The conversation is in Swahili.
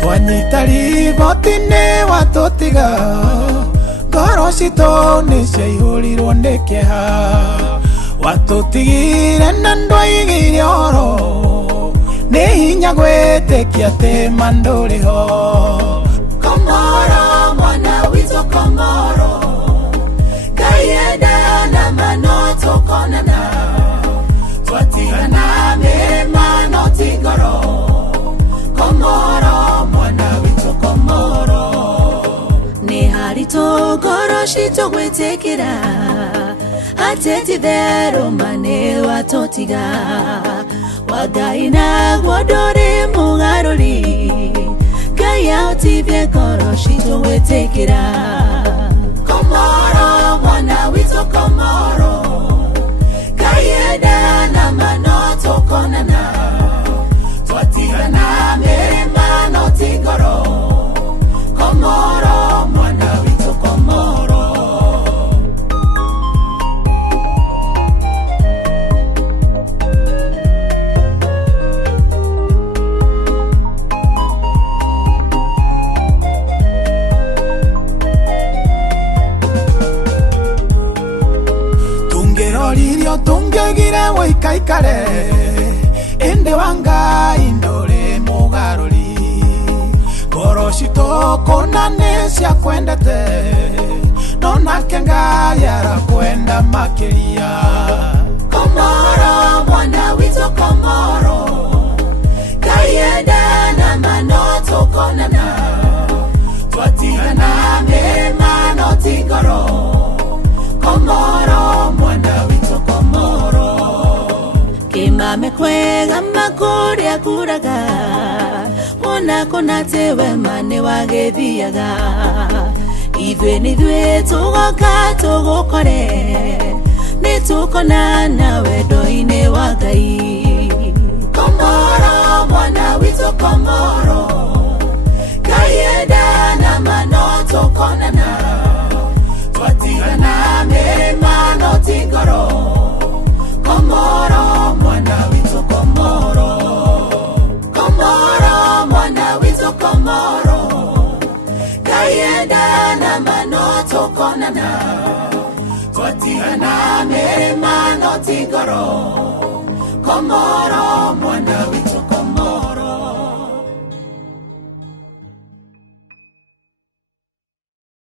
twanyita riboti-inĩ watũtiga ngoro citũ nĩciaihũrirwo nĩ kĩeha watũtigire na ndwaigire ũhoro nĩ hinya gwĩtĩkia atĩ ma ndũrĩ ho Komoro mwana witũ Komoro Ngai endana ma no tũkonana twatigana mĩrĩma no ti ngoro Komoro mwana witũ Komoro nĩ haritũ ngoro citũ gwĩtĩkĩra atĩ ti therũ ma nĩ watũtiga wa Ngai naguo ndũrĩ mũgarũri Ngai ahotithie ngoro citũ gwĩtĩkĩra Komoro mwana witũ Komoro Ngai endana ma no tũkonana twatigana mĩrĩma no ti ngoro Komoro mwana witũ Komoro Tungĩroririo tungĩgire wĩikaikare ĩndĩ wa Ngai ndũrĩ mũgarũri ngoro citũ kũna nĩ ciakwendete no nake Ngai arakwenda makĩria Komoro mwana witũ Komoro Ngai endana ma no tũkonana twatigana mĩrĩma no ti ngoro Komoro mwana witũ Komoro Kĩmame kwega makũrĩa kuraga Wona kũna atĩ wema nĩ wagĩthiaga Ithuĩ nĩithuĩ tũgoka tũgũkore Nĩ tũkonana wendo-inĩ wa Ngai Komoro mwana witũ Komoro Ngai endana ma no tũkonana twatigana mĩrĩma no ti ngoro Komoro mwana witũ Komoro Komoro mwana witũ Komoro Ngai endana ma no tũkonana twatigana mĩrĩma no ti ngoro Komoro mwana witũ